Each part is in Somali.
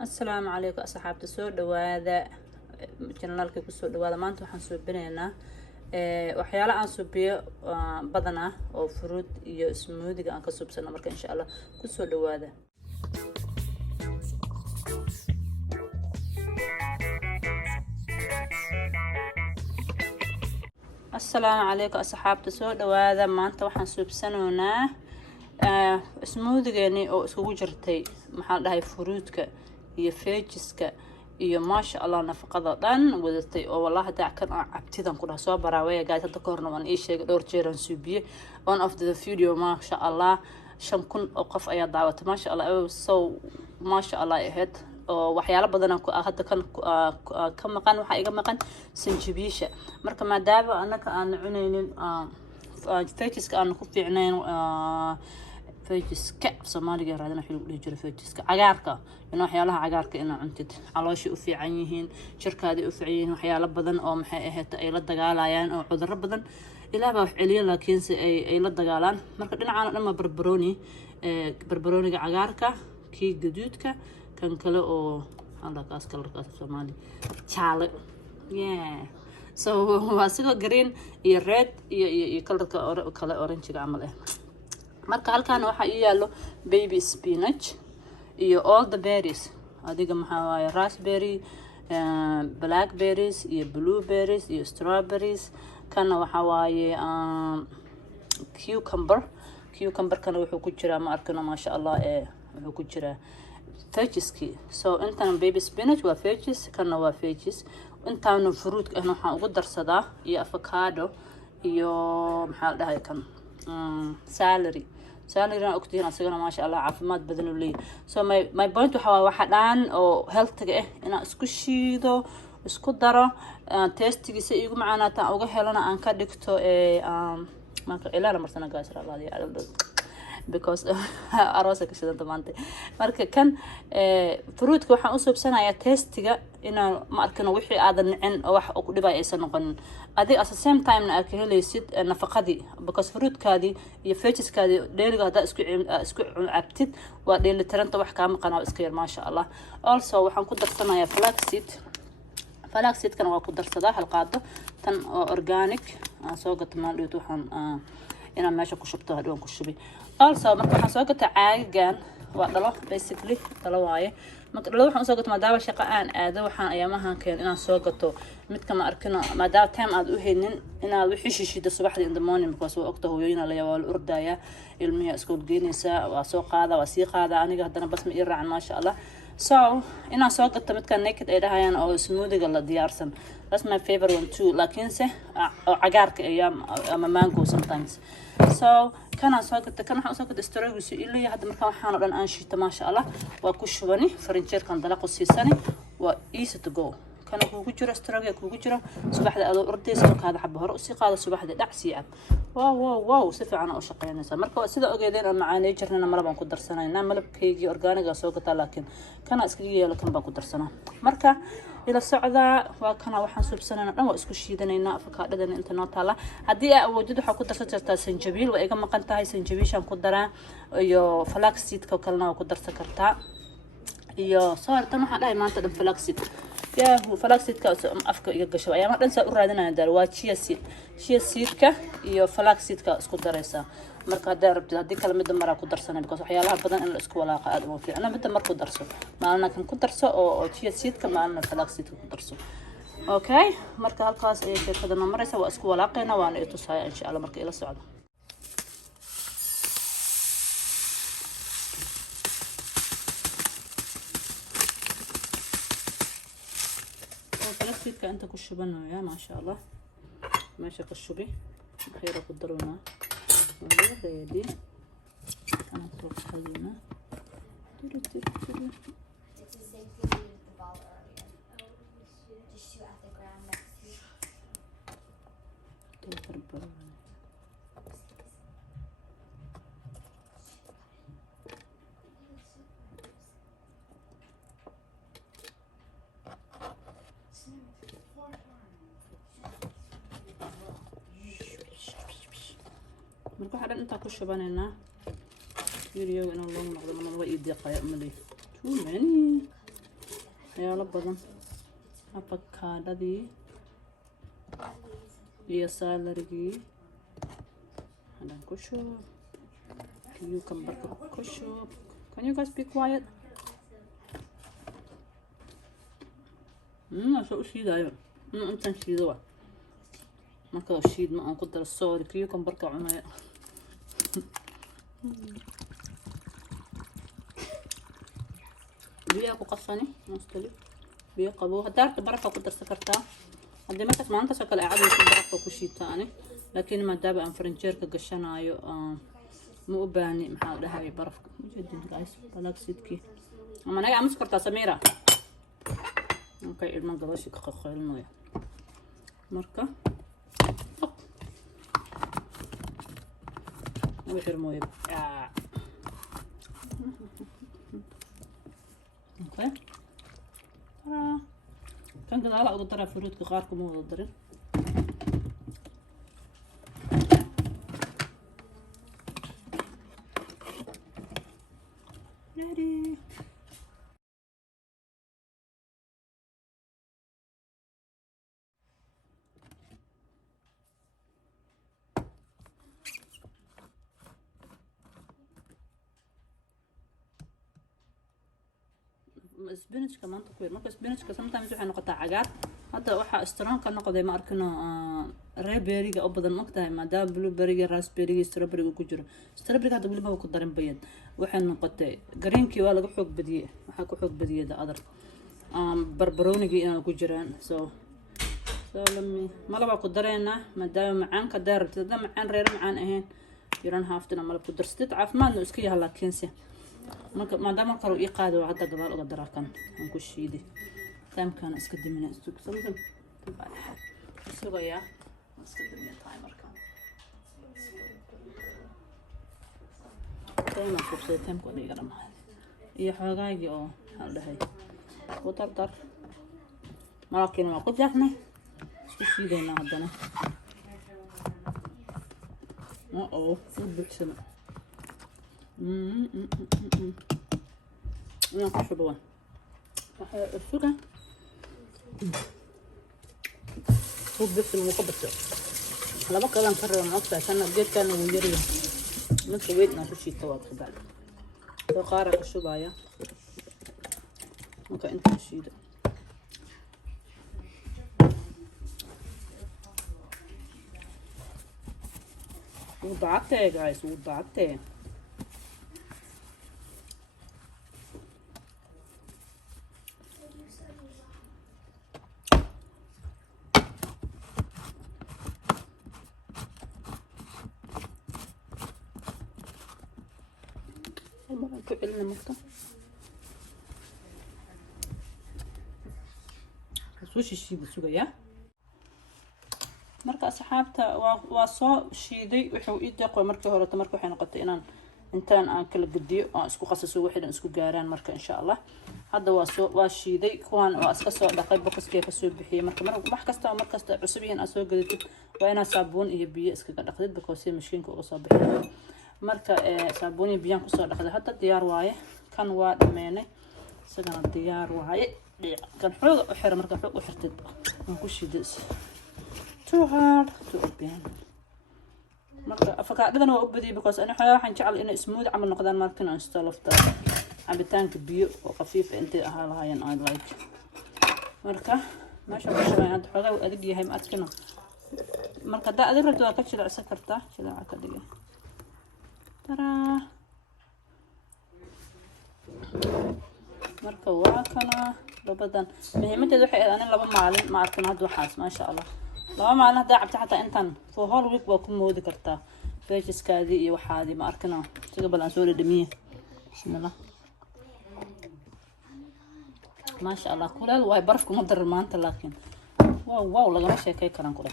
السلام عليكم أصحاب تسود وهذا جنرالك كسود وهذا ما أنتم حنسوبيننا وحيالا أن سوبيا بدنا أو فروت يسمودي أن كسوب سنة مركا إن شاء الله كسود وهذا. السلام عليكم أصحاب تسود وهذا ما أنتم حنسوب سنونا سمودي يعني أو سووا جرتي محل هاي فروتك iyo feejiska iyo maasha Allah nafaqada dhan wadatay oo wallahi daacan cabtidan ku dhax soo baraaway gaad hadda ka horna waan ii sheegay dhowr jeer aan suubiye on of the video maasha Allah 5,000 oo qof ayaa daawatay maasha Allah so maasha Allah ahead oo waxyaalo badan ku hadda kan ka maqan waxa iga maqan sanjabiisha marka maadaama anaka aan cunaynin feejiska aan ku fiicnayn فيجسك Soomaaliga raadina xilib u jiro fayjiska cagaarka inoo waxyaalaha cagaarka inaa cuntid calooshi u fiican yihiin jirkaadi u fiican yihiin waxyaalo badan oo maxay ahayd ay la dagaalayaan oo cudurro badan ilaaba wax celiya laakiin si ay la dagaalaan marka dhinacaan dhan ma barbarooniga cagaarka kii gaduudka kan kale oo halkaas kalarkaas Soomaali jaale so waa sidoo green iyo red iyo kalarka kale orange amal marka halkaan waxa ii yaalo baby spinach iyo all the berries adiga maxaa waaye raspberry blackberries iyo blueberries iyo strawberries kana waxa waaye cucumber kana wuxuu ku jiraa ma arkano ma sha Allah wuxuu ku jiraa feejiski so intaan baby spinach waa feejis kana waa feejis intaan fruit ahna waxaan ugu darsadaa iyo avocado iyo maxaa la dhahay kan celery أنا أكتير أصيغنا ما شاء الله عافمات بدنه لي so my point waxa dhan oo health ga ina isku shiido isku daro tastigiisa igu macaanaata uga helana aan ka dhigto marka ilaala marsana gaasra Allah because aroosa ka sidanta maanta marka kan fruitka waxaan u soobsanayaa tastiga ina ma arkano wixii aadan nicin oo wax ku dhibay aysan noqon adiga at the same time na ka helaysid nafaqadii because fruitkaadi iyo feejiskaadi dheeliga hada isku cabtid waa dheelitiranta wax ka maqan oo iska yar ma sha Allah also waxaan ku darsanayaa flaxseed kan waa ku darsadaa hal qaado tan organic soo gato ma dhigto waxaan ina meesha ku shubto hadhoon ku shubi also marka waxaan soo gatay caagan waa dhalo basically dhalo waaye marka dhalo waxaan soo gatay maadaama shaqo aan aado waxaan ayaamahan keen inaan soo gato mid kama arkino maadaama time aad u haynin inaad wixii shishido subaxdii in the morning because waa ogta hooyooyina la yaawal urdaya ilmiha iskool geynaysa waa soo qaada waa sii qaada aniga hadana bas ma ii raacan ma sha Allah so inaan soo gato midka naked ay dhahayaan oo smoothie la diyaarsan that's my favorite one too laakiinse oo cagaarka ama mango sometimes so kana soo gato kana waxaan soo gato strawberry ilaa hadda markaan waxaan oo dhan aan shiito ma sha Allah waa ku shubani farinjeerkan dalaqo siisani waa easy to go kana kugu jiro strawberry kugu jiro subaxda aad ordayso kaada xabba hore u sii qaado subaxda dhac sii ab wow si fiican u shaqeynaysa marka sida ogeedeen aan macaanay jirnana malab aan ku darsanayna malabkeygii organic soo gataa laakiin kana iska yeelo kan baan ku darsanaa marka ila socda waa kana waxaan subsanayna dhan waa isku shiidanayna afakaadhadan inta noo taala hadii ay awoodid waxa ku darsan kartaa sanjabiil waa iga maqan tahay sanjabiishan ku daraa iyo flaxseed ka kalena ku darsan kartaa iyo soortan waxa dhahay maanta dhan flaxseed flaxseed ka afka iga gasho ayaama dhan saa u raadinayna dar waa chia seed ka iyo flaxseed ka isku daraysa marka hadaa rabtid hadii kala mid mar ku darsanay because waxyaalaha badan in la isku walaaqa aad uma fiicna mid mar ku darso maalna kan ku darso oo chia seed ka maalna flaxseed ku darso okay marka halkaas ay sheekadana maraysa waa isku walaaqayna waana i tusaya insha Allah marka ila socdo فلسفة أنت كشبنا يا ما شاء الله ماشي كشبي خير قدرنا والله يدي أنا أتوقع خلينا marka xadan inta ku shubanayna video inaan loo noqdo ma way diiqay ma leh too many waxyaalo badan avocadadii iyo salarigii haddaan ku shubo cucumberka ku shubo. Can you guys be quiet? soo u shiidayo intaan shiido waa marka shiid ma aan ku daro sorry cucumberka cunaya. biyaha ku qasani mustali biyo qabow haddaad barafa ku darsan kartaa haddii markaas maalintaas oo kale ay cadayso barafa ku shiitaani laakiin maadaama aan faranjeerka gashanayo ma u baahni maxaa dhahay barafka ujeedin guys balaag sidkii ama naga amus kartaa Samira okay ilma gabashi ka qaqaylnooya marka وحر مويه اوكي كان كذا على قدرة فروت كغاركم مو قدرين ready spinach كمان تكوير marka spinachka sometimes waxay noqotaa cagaar hadda waxa strong ka noqday ma arkino raspberry-ga oo badan magtahay maadaama blueberry-ga raspberry-ga strawberry-ga ku jiro strawberry-ga hadda waliba ku darin bayad waxay noqotay green-kii waa laga xoog badiyay waxa ku xoog badiyay other barbarooniga inay ku jiraan so lami malaba ku dareena maadaama macaanka daartida macaan reer macaan ahayn yaran haaftina malab ku darsid caafimaadna iska yahay laakiinse marka maadaama karo ii qaado hadda gabaal uga daraakan aan ku shiiday taamkan iska dimina sugaya iska dimina timerka taamka kubsay taamka dhiga dhamaad iyo xogaagii oo hal dhahay ku dar malaakiin waa ku jaxnay isku shiidayna haddana oo buuxsama أنا كشبوة الفكرة هو بس المقبض على بقى لا نكرر المقطع عشان الجيت كان ويجري ما سويتنا في شيء تواب خدال لو قارق الشباية ممكن انت الشيء ده وضعته يا جايز وضعته كعلنا مكة وش الشيء بسوقيا marka asxaabta waa soo shiiday wuxuu ii deeqo markii hore markii waxay noqotay inaan intaan aan kala gadiyo oo isku qasaso waxay isku gaaraan marka insha Allah hadda waa shiiday kuwan waa iska soo dhaqay boqoskii ka soo bixiyay marka wax kasta cusub yihiin aan soo gadatid waa inaa saabuun iyo biyo iskaga dhaqdid because mashiinka uga soo bixiyo marka saabuun iyo biyo ku soo dhaqday hadda diyaar waaye kan waa dhameynay isagana diyaar waaye kan xoog u xir marka xoog u xirtid aan ku shiiday too hard to open marka afakaadana waa u badiyay because ana waxaan jecel in smooth amal noqdaan markan aan install of cabitaanka biyo oo khafiif inta ahaa lahaayeen I like marka meesha ku shaqeyn hadda xogaa u adag yahay ma adkano marka daa adag rabto ka jilicsan kartaa jilaca ka dhigay tara marka waa kana labadan muhiimadeedu waxay ahayd laba maalin ma arkan hadda waxaas ma sha Allah laba maalin hadaa cabta xataa intaan for whole week waa ku moodi kartaa pageskaadii iyo waxaadii ma arkana siga balan soo dhadhamiye bismillah ما شاء الله كلال واي برفكم مدر ما أنت لكن واو لقى ما شيء كي كلام كله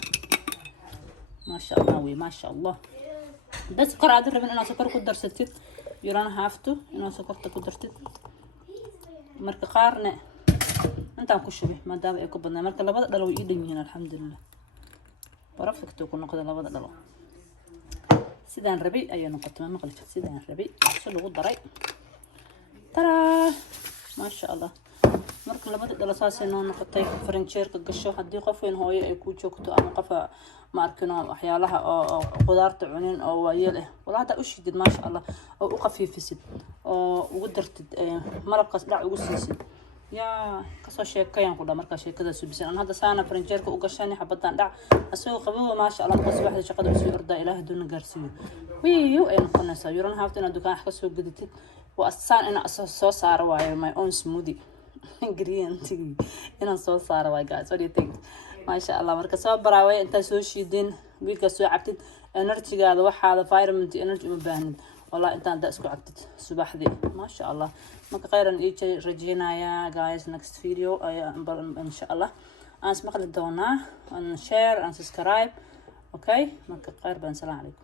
ما شاء الله وي ما شاء الله بس قرأ أدري من أنا سكر كدر ستة يرانا هافتو أنا سكرت كدر ستة مرك قارنة أنت عم كشبه ما دام يكبرنا مرك لا بدأ لو يدني هنا الحمد لله برفك تكون نقدر لا بدأ لو سيدان ربي أي نقطة ما قلت سيدان ربي شو لو ضري ترى ما شاء الله marka labada dhalo saasay noo noqotay faranjeerka gasho haddii qof weyn hooyo ay ku joogto ama qofa ma arkino waxyaalaha oo qudaarta cunin oo waayeel ah wala hada u shidid maasha Allah oo u qafiifisid oo ugu dartid malabkaas dhac ugu siisid yaa kasoo sheekayaan ku dhaa markaa sheekada subisan aan hadda saana faranjeerka u gashanay xabadan dhac asoo qabow maasha Allah markaa subaxda shaqada u sii ordaa ilaahay doona gaarsiiyo wiiyo ay noqonaysaa you don't have to inaad dukaan ka soo gaditid waa asaan in soo saaro waayo my own smoothie green tea inaan soo saaro waay guys what do you think maasha Allah marka soo baraaway inta soo shiidin wiilka soo cabtid energy-gaada waxaada vitamin energy uma baahnid والله انت عندك اسكو عبتت صباح ذي ما شاء الله ما خيرا يجي رجينا يا جايز next video ان شاء الله انا اسمح للدونا ان شير ان سبسكرايب اوكي ما خير بن سلام عليكم